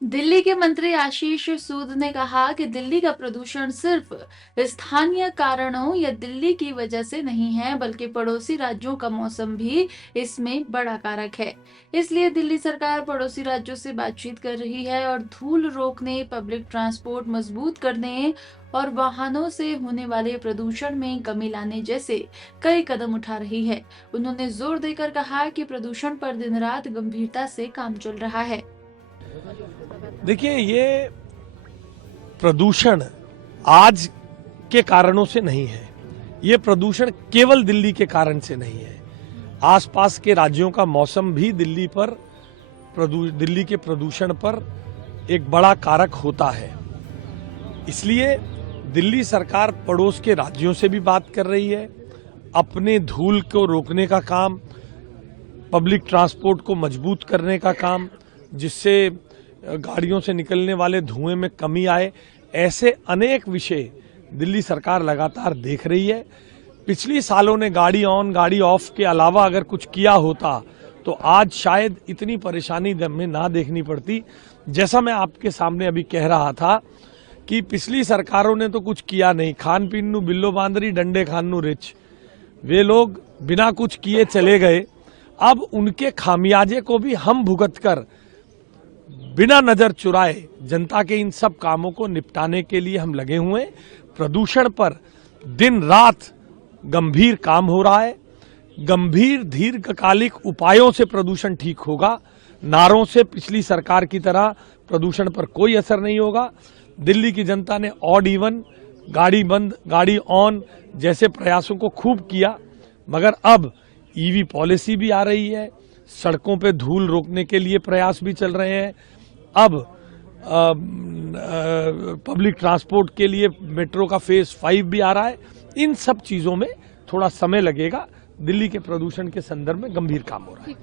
दिल्ली के मंत्री आशीष सूद ने कहा कि दिल्ली का प्रदूषण सिर्फ स्थानीय कारणों या दिल्ली की वजह से नहीं है, बल्कि पड़ोसी राज्यों का मौसम भी इसमें बड़ा कारक है। इसलिए दिल्ली सरकार पड़ोसी राज्यों से बातचीत कर रही है और धूल रोकने, पब्लिक ट्रांसपोर्ट मजबूत करने और वाहनों से होने वाले प्रदूषण में कमी लाने जैसे कई कदम उठा रही है। उन्होंने जोर देकर कहा कि प्रदूषण पर दिन रात गंभीरता से काम चल रहा है। देखिए, ये प्रदूषण आज के कारणों से नहीं है। ये प्रदूषण केवल दिल्ली के कारण से नहीं है। आसपास के राज्यों का मौसम भी दिल्ली के प्रदूषण पर एक बड़ा कारक होता है। इसलिए दिल्ली सरकार पड़ोस के राज्यों से भी बात कर रही है। अपने धूल को रोकने का काम, पब्लिक ट्रांसपोर्ट को मजबूत करने का काम, जिससे गाड़ियों से निकलने वाले धुएं में कमी आए, ऐसे अनेक विषय दिल्ली सरकार लगातार देख रही है। पिछली सालों ने गाड़ी ऑन गाड़ी ऑफ के अलावा अगर कुछ किया होता तो आज शायद इतनी परेशानी में ना देखनी पड़ती। जैसा मैं आपके सामने अभी कह रहा था कि पिछली सरकारों ने तो कुछ किया नहीं, खान पीन नू बिल्लो बांदरी डंडे खान नू रिच, वे लोग बिना कुछ किए चले गए। अब उनके खामियाजे को भी हम भुगत कर बिना नजर चुराए जनता के इन सब कामों को निपटाने के लिए हम लगे हुए। प्रदूषण पर दिन रात गंभीर काम हो रहा है। गंभीर दीर्घकालिक उपायों से प्रदूषण ठीक होगा। नारों से पिछली सरकार की तरह प्रदूषण पर कोई असर नहीं होगा। दिल्ली की जनता ने ऑड इवन, गाड़ी बंद गाड़ी ऑन जैसे प्रयासों को खूब किया, मगर अब ईवी पॉलिसी भी आ रही है, सड़कों पे धूल रोकने के लिए प्रयास भी चल रहे हैं। अब पब्लिक ट्रांसपोर्ट के लिए मेट्रो का फेज 5 भी आ रहा है। इन सब चीजों में थोड़ा समय लगेगा। दिल्ली के प्रदूषण के संदर्भ में गंभीर काम हो रहा है।